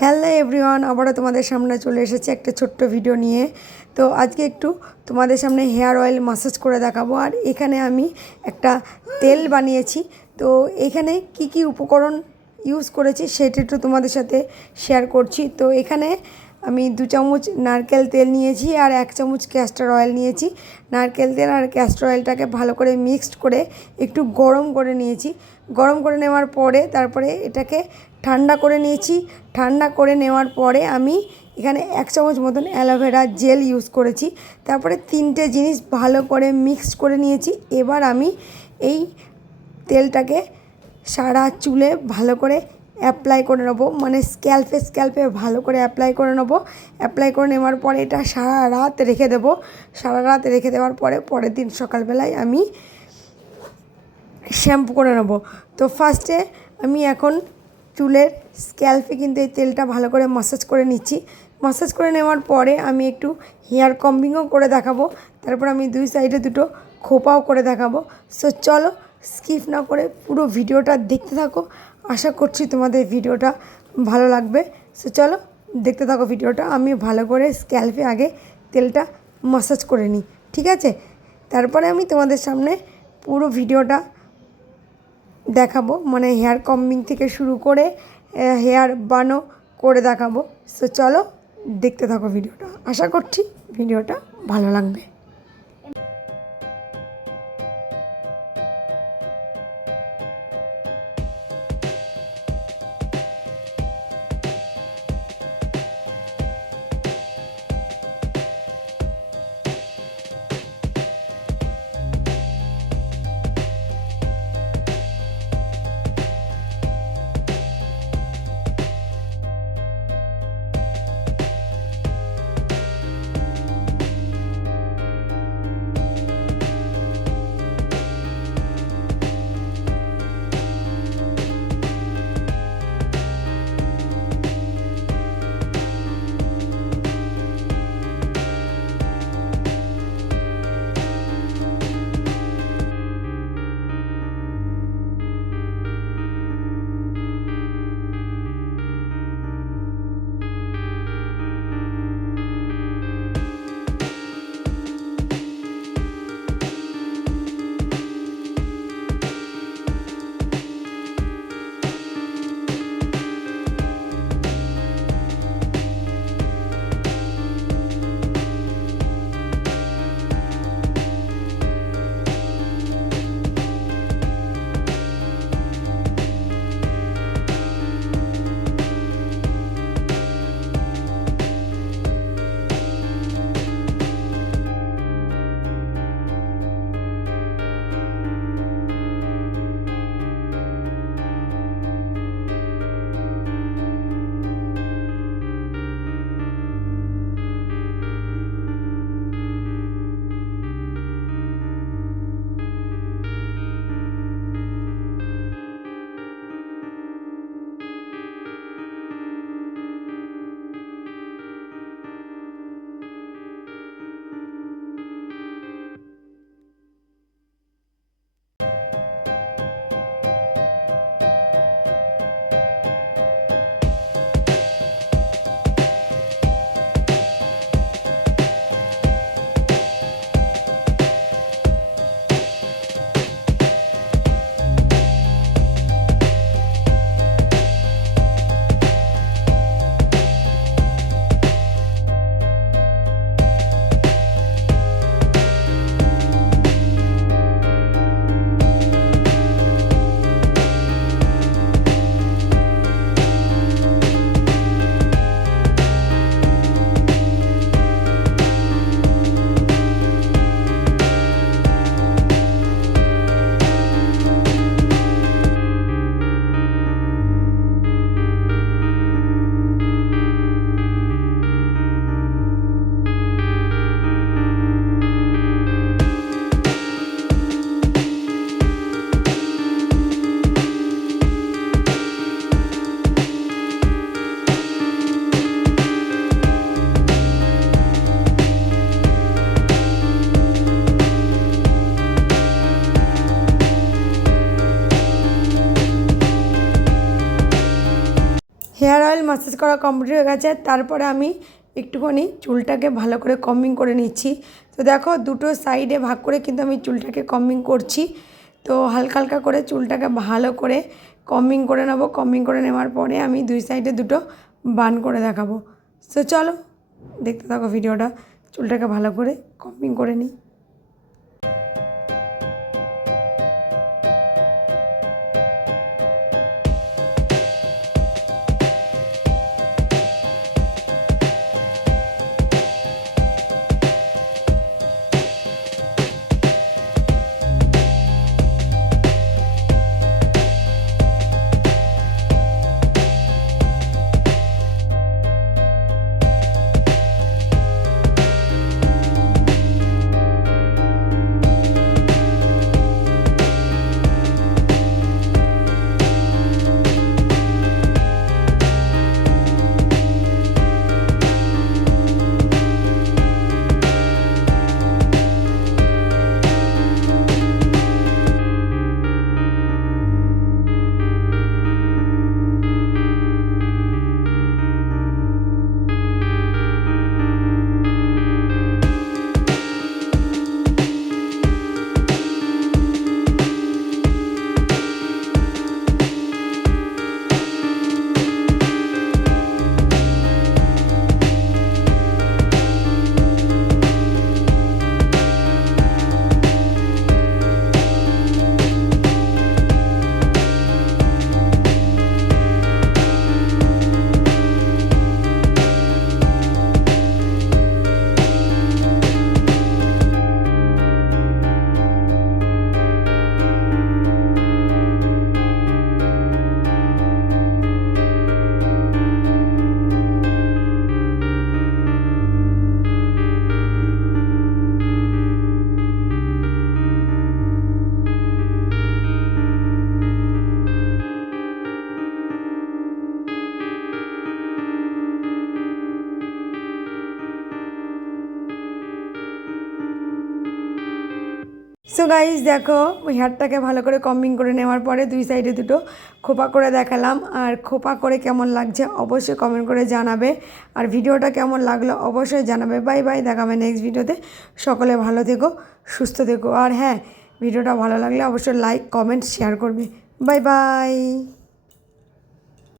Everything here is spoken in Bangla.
হ্যালো এভরিওয়ান, আবারও তোমাদের সামনে চলে এসেছে একটা ছোট্ট ভিডিও নিয়ে। তো আজকে একটু তোমাদের সামনে হেয়ার অয়েল ম্যাসাজ করে দেখাবো। আর এখানে আমি একটা তেল বানিয়েছি। তো এখানে কি কি উপকরণ ইউজ করেছি সেটা একটু তোমাদের সাথে শেয়ার করছি। তো এখানে আমি 2 চামচ নারকেল তেল নিয়েছি আর 1 চামচ ক্যাস্টর অয়েল নিয়েছি। নারকেল তেল আর ক্যাস্টর অয়েলটাকে ভালো করে মিক্সড করে একটু গরম করে নিয়েছি। গরম করে নেওয়ার পরে তারপরে এটাকে ঠান্ডা করে নিয়েছি। ঠান্ডা করে নেওয়ার পরে আমি এখানে 1 চামচ মতন অ্যালোভেরা জেল ইউজ করেছি। তারপরে 3টে জিনিস ভালো করে মিক্সড করে নিয়েছি। এবার আমি এই তেলটাকে সারা চুলে ভালো করে অ্যাপ্লাই করে নেবো, মানে স্ক্যাল্পে ভালো করে অ্যাপ্লাই করে নেবো। অ্যাপ্লাই করে নেওয়ার পরে এটা সারা রাত রেখে দেবো। সারা রাত রেখে দেওয়ার পরে পরের দিন সকালবেলায় আমি শ্যাম্পু করে নেব। তো ফার্স্টে আমি এখন চুলের স্ক্যাল্পে কিন্তু এই তেলটা ভালো করে ম্যাসাজ করে নিচ্ছি। ম্যাসাজ করে নেওয়ার পরে আমি একটু হেয়ার কম্বিংও করে দেখাবো। তারপর আমি 2 সাইডে 2টো খোপাও করে দেখাবো। সো চলো স্কিপ না করে পুরো ভিডিওটা দেখতে থাকো। আশা করছি তোমাদের ভিডিওটা ভালো লাগবে। সো চলো দেখতে থাকো ভিডিওটা। আমি ভালো করে স্ক্যাল্পে আগে তেলটা ম্যাসাজ করে নিই, ঠিক আছে? তারপরে আমি তোমাদের সামনে পুরো ভিডিওটা দেখাবো, মানে হেয়ার কম্বিং থেকে শুরু করে হেয়ার বানও করে দেখাবো। সো চলো দেখতে থাকো ভিডিওটা। আশা করছি ভিডিওটা ভালো লাগবে। মাসাজ করা কমপ্লিট হয়ে গেছে। তারপরে আমি একটুখানি চুলটাকে ভালো করে কম্বিং করে নিচ্ছি। তো দেখো দুটো সাইডে ভাগ করে কিন্তু আমি চুলটাকে কম্বিং করছি। তো হালকা হালকা করে চুলটাকে ভালো করে কম্বিং করে নেব। কম্বিং করে নেওয়ার পরে আমি দুই সাইডে দুটো বান করে দেখাবো। তো চলো দেখতে থাকো ভিডিওটা। চুলটাকে ভালো করে কম্বিং করে নিই। সো গাইজ দেখো হেয়ারটাকে ভালো করে কম্বিং করে নেওয়ার পরে দুই সাইডে দুটো খোপা করে দেখালাম। আর খোপা করে কেমন লাগছে অবশ্যই কমেন্ট করে জানাবে। আর ভিডিওটা কেমন লাগলো অবশ্যই জানাবে। বাই বাই, দেখাবে নেক্সট ভিডিওতে। সকলে ভালো থেকো, সুস্থ থেকো। আর হ্যাঁ, ভিডিওটা ভালো লাগলে অবশ্যই লাইক কমেন্ট শেয়ার করবে। Bye bye.